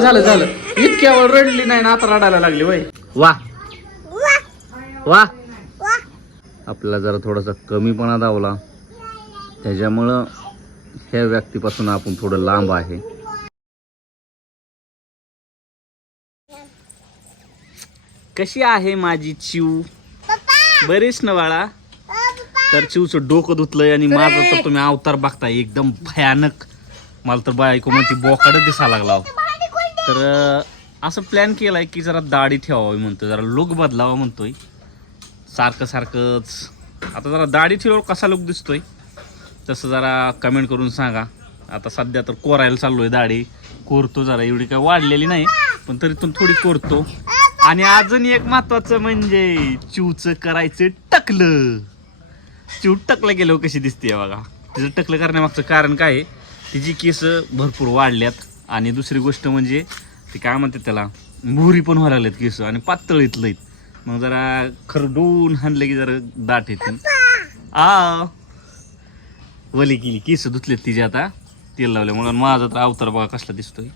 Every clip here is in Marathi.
झालं झालं. इतक्या वेळ रडली नाही ना आता रडायला लागली वय. वा. वा. आपल्याला जरा थोडासा कमीपणा दावला. त्याच्यामुळं ह्या व्यक्तीपासून आपण थोडं लांब आहे. कशी आहे माझी चिव बरीच ना बाळा. तर चिवचं डोकं धुतलंय आणि माझं तर तुम्ही अवतार बघताय एकदम भयानक. मला तर बायको म्हणते बोकाड दिसा लागला तर असं प्लॅन केलाय की जरा दाढी ठेवावी म्हणतो जरा लुक बदलावा म्हणतोय. सारखं सारखंच. आता जरा दाढी ठेवल्यावर कसा लुक दिसतोय? तसं जरा कमेंट करून सांगा. आता सध्या तर कोरायला चाललोय दाढी. कोरतो जरा एवढी काय वाढलेली नाही पण तरी पण थोडी कोरतो. आणि अजून एक महत्वाचं म्हणजे चिवचं करायचं टकलं. चिव टकलं गेल्यावर कशी दिसते बघा. तिचं टकलं करण्यामागचं कारण काय आहे? तिची केस भरपूर वाढल्यात. आणि दुसरी गोष्ट म्हणजे ते काय म्हणतात त्याला मोहरी पण व्हायला लागल्यात केस आणि पातळ इथलं मग जरा खरडून हाणलं की जरा दाट येते आ वली केली केस धुतलेत तिचे आता. तेल लावल्यामुळे आणि माझा तर अवतार बघा कसला दिसतोय.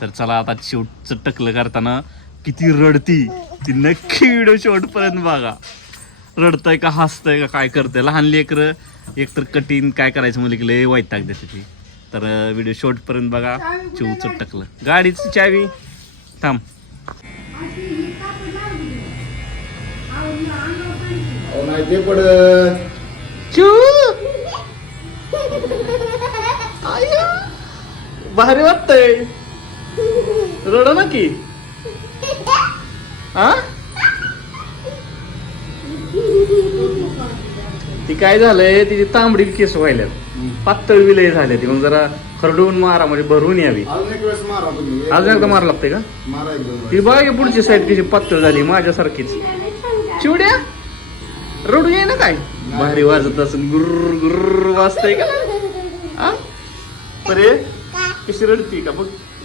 तर चला आता शेवटचं टकलं करताना किती रडती. ती नक्की व्हिडिओ शेवटपर्यंत बघा. रडतंय का हसतंय का काय करतंय? लहान लेकरं एकतर कठीण काय करायचं म्हणलं की लय वैताग देते ती. तर व्हिडिओ शेवटपर्यंत बघा. चिवचं टकलं गाडीची चावी. थांब. नाही पडत भारी वाटतंय. रड ना की हा ती काय झालंय तिची तांबडी केस व्हायल्यात. पातळ विलय झाले ती. मग जरा खरडून मारा म्हणजे भरून यावी. अजून एक वेळेस मारा तुम्ही. अजून एकदा मारा लागते का? मारा एकदम ती बघा की पुढची साईड कशी पातळ झाली माझ्यासारखीच. चिवड्या रडू ये ना काय? भारी वाजत असून गुर्र गुर्र वाजतय का? हा? परे कशी रडती का? बघ.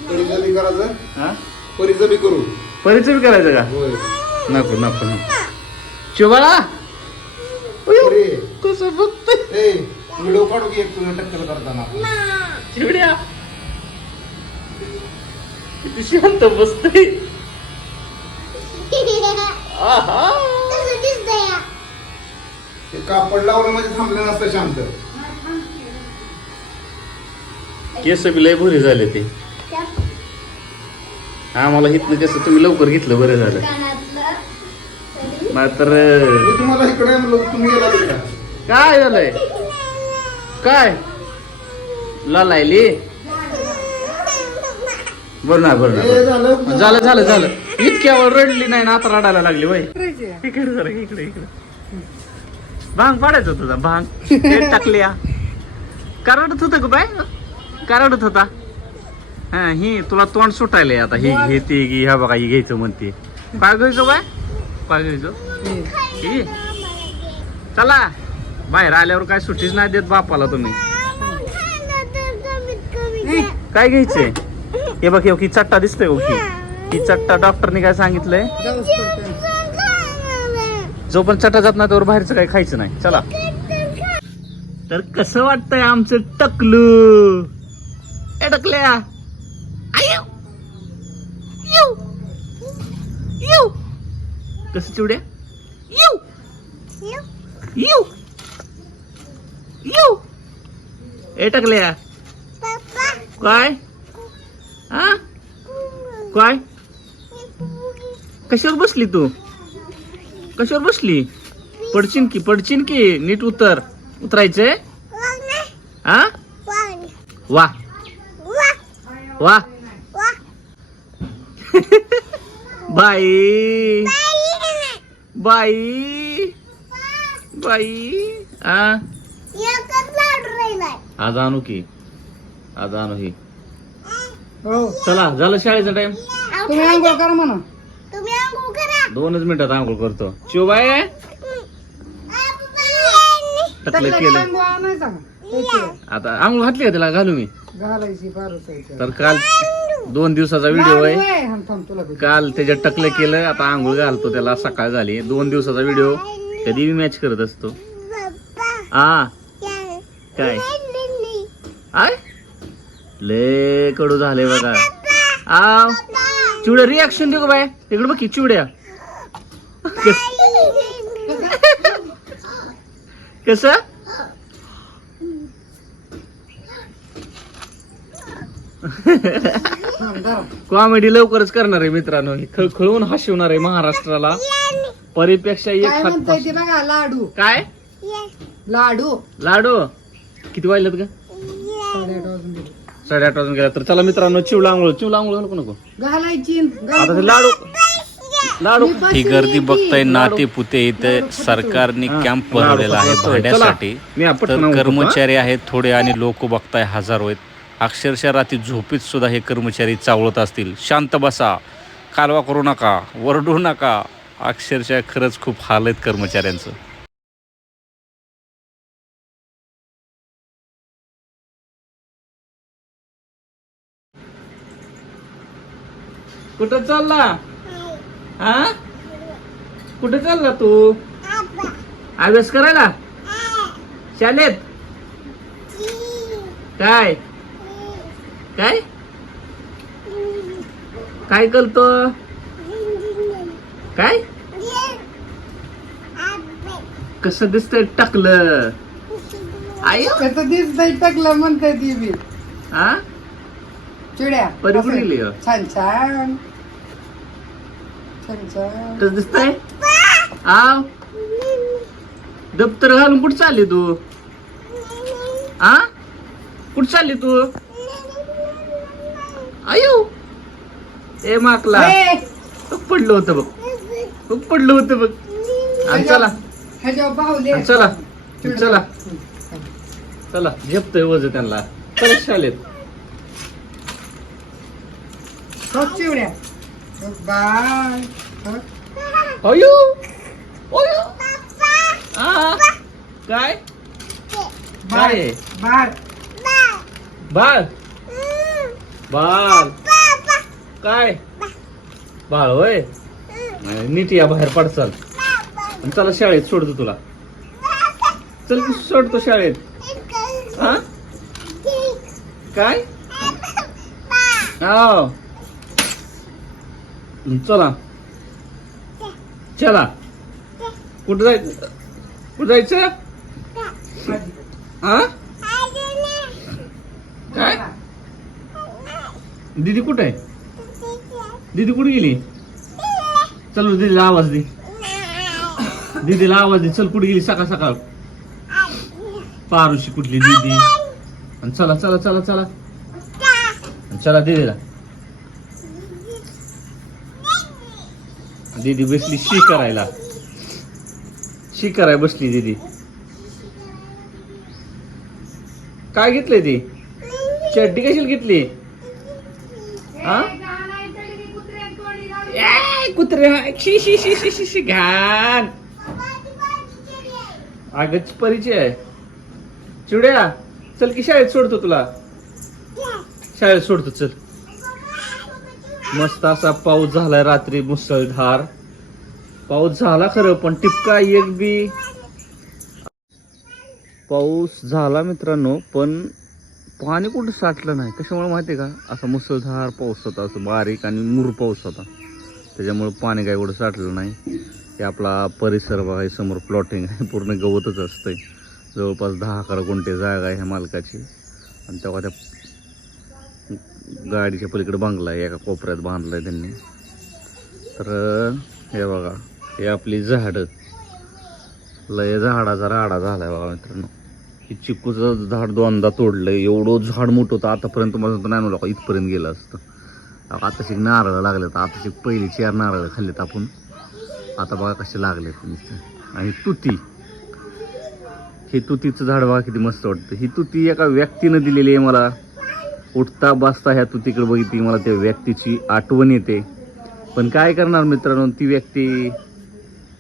परीचं बी करायचं? हा? परीचं बी करू. परीचं बी करायचं का? होय. नको नको नको. परी कसं बघतोय ए व्हिडिओ काढू की एक तुझं टक्कल करताना? चिवड्या किती शांत बसतोय आहा. ते कापड लावलं म्हणजे थांबलं नसतं शांत. केस बी लय भुरी झाले ते. आम्हाला हितलं कसं तुम्ही लवकर घेतलं बरं झालं. मात्र मी तुम्हाला इकडे म्हणलो तुम्ही गेला तिकडे. काय झालंय? काय? लालायली बरं ना बरं ना. झालं झालं झालं झालं. इतक्या रडली नाही ना आता रडायला लागली वय. इकडे जरा इकडे इकडे. भांग पाडायचं तुझा भांग. टाकल्या करडत होतं का बाय करडत होता? हा ही तुला तोंड सुटायलंय आता. ही हे ती ही ह्या बघा ही घ्यायचं म्हणते. काय घ्यायचं बाय काय घ्यायचं चला. बाहेर आल्यावर काय सुट्टीच नाही देत बापाला तुम्ही. काय घ्यायचंय हे बघ हे की चट्टा दिसतोय हो. की ही चट्टा डॉक्टरने काय सांगितलंय? जो पण चट्टा जात नाही त्यावर बाहेरचं काही खायचं नाही. चला. तर कसं वाटतंय आमचं टकलू? टकल्या. कसं चिवड्या? येऊ येऊ येऊ ए टकल्या काय? हा? काय? कशावर बसली तू? कशावर बसली? पडचिन की पडचिन की नीट उतर. उतरायचंय हा? वा. वा. बाई. बाई. बाई. हा? आज आणू की. आज आणू ही. चला झालं शाळेचा टाइम तुम्ही आंघोळ करा म्हणा. तुम्ही आंघोळ करा. दोनच मिनिटात आंघोळ करतो. शिवबाय टकलं केलं. आंघोळ आणायचा का? त्याची आता आंघोळ घातली का त्याला घालू मी? घालायची फारच आहे तर काल दोन दिवसाचा व्हिडिओ आहे. तुला बी. काल त्याच्यात टकलं केलं आता आंघोळ घालतो त्याला सकाळ झाली. दोन दिवसाचा व्हिडिओ कधी मी मॅच करत असतो. आ काय? आय? ले कडू झाले बघा. आव. चिवड्या रिॲक्शन देऊ का बाय? इकडे बघ की चिवड्या. कस कॉमेडी लवकरच करणार आहे मित्रांनो. खळखळून हसवणार आहे महाराष्ट्राला. परीपेक्षा एक हात बघा लाडू. काय? लाडू. लाडू? किती वाजलेत का साडेआठ वाजून गेले. साडेआठ वाजून गेला. तर चला मित्रांनो चिवला आंघोळ चिवला आंघोळ नको नको. घालायची आता ते लाडू लाडू. ही गर्दी. बघताय नाते पुते इथे सरकारने कॅम्प बनवलेला आहे भाड्यासाठी. तर कर्मचारी आहेत थोडे आणि लोक बघताय हजारो आहेत. अक्षरशः रात्री झोपीत सुद्धा हे कर्मचारी चावळत असतील. शांत बसा. कालवा करू नका. वरडू नका. अक्षरशः खरंच खूप हाल आहेत कर्मचाऱ्यांचं. कुठं चालला? हा? कुठे चालला तू? अभ्यास करायला? शाळेत? काय? काय? काय करतो? काय? कसं दिसतंय टाकलं? आय कसं दिसतंय टाकलं म्हणताय ती बी. हा? चिड्या. गेली हो? छान छान. छान छान. दिसतंय? आव. दप्तर घालून कुठं चालली तू? आ? कुठं चालली तू? आयो ए माकला. ए, पडलं होतं बघ. बघ पडलं होतं बघ. आणि चला. ह्याच्यावर बाहुले. आणि चला. चला. चला. झेपतोय वज त्यांना. चला शाळेत हो, चिवड्या बाय हो. अयो! अयो! आ काय? बाळ. काय? बाळ. बाळ. बाळ. काय? बाळ. होय? नाही, नीट या बाहेर पडचाल आणि चला शाळेत सोडतो तुला. चल की सोडतो शाळेत. हा? काय? हो. चला. चला. कुठं जायचं कुठं जायचं? हा काय? दीदी कुठं आहे? दीदी कुठे गेली? चल दीदीला आवाज दे. दीदीला आवाज दे. चल कुठे गेली? सकाळ सकाळ. पारुशी कुठली दीदी? आणि चला चला चला चला. चला दीदीला. दीदी बसली शी करायला. शी कराय बसली दीदी. काय घेतलंय ती? चड्डी कशील घेतली? हा? कुत्रे घाण. आगच परिचय आहे. चिवड्या चल की शाळेत सोडतो तुला. शाळेत सोडतो चल. मस्त असा पाऊस झालाय रात्री मुसळधार. पाऊस झाला खरं पण टिपका एक बी. पाऊस झाला मित्रांनो पण पाणी कुठं साठलं नाही. कशामुळे माहिती आहे का? असा मुसळधार पाऊस होता असं बारीक आणि मुर पाऊस होता. त्याच्यामुळे पाणी काय एवढं साठलं नाही. हे आपला परिसर बघा समोर प्लॉटिंग आहे पूर्ण गवतच असतंय. जवळपास दहा अकरा गुंठे जागा आहे ह्या मालकाची. आणि तेव्हा त्या गाडीच्या पलीकडे बांधला आहे एका कोपऱ्यात बांधला आहे त्यांनी. तर हे बघा हे आपली झाडं. लय झाडाचा राडा झाला आहे बघा मित्रांनो. हे चिकूचं झाड दोनदा तोडलंय. एवढं झाड मोठं होतं आतापर्यंत मला नाही म्हणलं इथपर्यंत गेलं असतं. आता शिक नारळ लागले तर आता शिक पहिली चार नारळ खाल्लेत आपण. आता बघा कसे लागले आणि तुती. हे तुतीचं झाड बघा किती मस्त वाटतं. ही तुती एका व्यक्तीनं दिलेली आहे मला. उठता बसता ह्या तू तिकडे बघितली मला त्या व्यक्तीची आठवण येते. पण काय करणार मित्रांनो ती व्यक्ती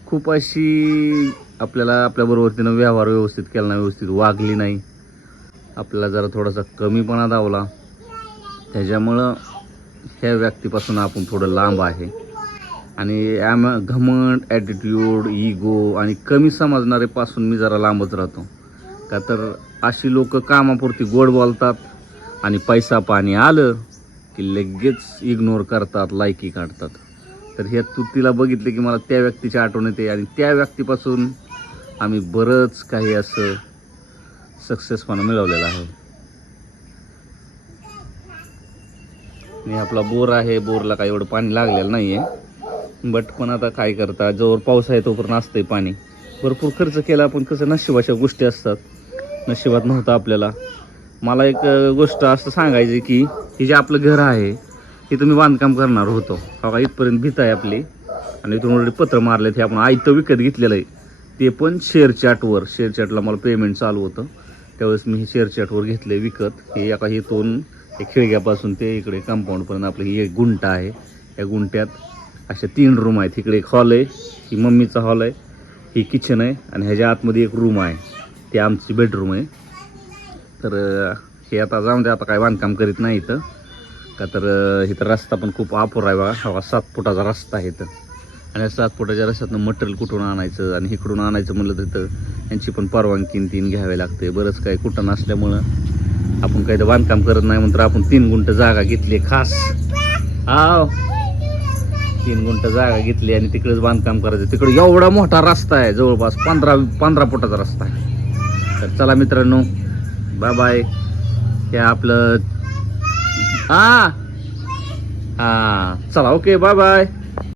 खूप अशी आपल्याला आपल्याबरोबर तिनं व्यवहार व्यवस्थित केला नाही व्यवस्थित वागली नाही. आपल्याला जरा थोडासा कमीपणा दावला. त्याच्यामुळं ह्या व्यक्तीपासून आपण थोडं लांब आहे. आणि ॲम घमंड ॲटिट्यूड इगो आणि कमी समजणारेपासून मी जरा लांबच राहतो. का तर अशी लोकं कामापुरती गोड बोलतात. आणि पैसा पाणी आलं की लगेच इग्नोर करतात लायकी काढतात. तर ह्या तू तिला बघितलं की मला त्या व्यक्तीची आठवण येते आणि त्या व्यक्तीपासून आम्ही बरंच काही असं सक्सेसपणा मिळवलेलं आहे. आणि आपला बोर आहे बोरला काही एवढं पाणी लागलेलं नाही आहे बट पण आता काय करता? जोवर पाऊस आहे तोपर्यंत असतंय पाणी. भरपूर खर्च केला पण कसं नशिबाच्या गोष्टी असतात. नशिबात नव्हतं आपल्याला. मला एक गोष्ट असं सांगायची की हे जे आपलं घर आहे हे तुम्ही बांधकाम करणार होतो. हा का इथपर्यंत भीत आहे आपली. आणि इथून ऑलरेडी पत्र मारले ते आपण. आयतं विकत घेतलेलं आहे. ते पण शेअर चॅटवर शेअर चॅटला मला पेमेंट चालू होतं. त्यावेळेस मी हे शेअर चॅटवर घेतले विकत. हे एका इथून हे खिडक्यापासून ते इकडे कंपाऊंडपर्यंत आपलं ही एक गुंटा आहे. या गुंट्यात अशा तीन रूम आहेत. इकडे एक हॉल आहे. ही मम्मीचा हॉल आहे. ही किचन आहे. आणि ह्याच्या आतमध्ये एक रूम आहे. ते आमची बेडरूम आहे. तर हे आता जाऊन दे आता काय बांधकाम करीत नाही इथं. का तर इथं रस्ता पण खूप अपुरा आहे बघा. हवा सात फुटाचा रस्ता आहे इथं. आणि सात फुटाच्या रस्त्यातनं मटेरियल कुठून आणायचं आणि इकडून आणायचं म्हणलं तर इथं यांची पण परवानगी तीन घ्यावे लागते. बरंच काही कुठं नसल्यामुळं आपण काही तर बांधकाम करत नाही म्हणतर आपण तीन गुंठ जागा घेतली खास. आव. तीन गुंठ जागा घेतली आणि तिकडेच बांधकाम करायचं. तिकडे एवढा मोठा रस्ता आहे जवळपास पंधरा पंधरा फुटाचा रस्ता आहे. तर चला मित्रांनो बाय बाय हे आपलं हा. हा. चला ओके बाय बाय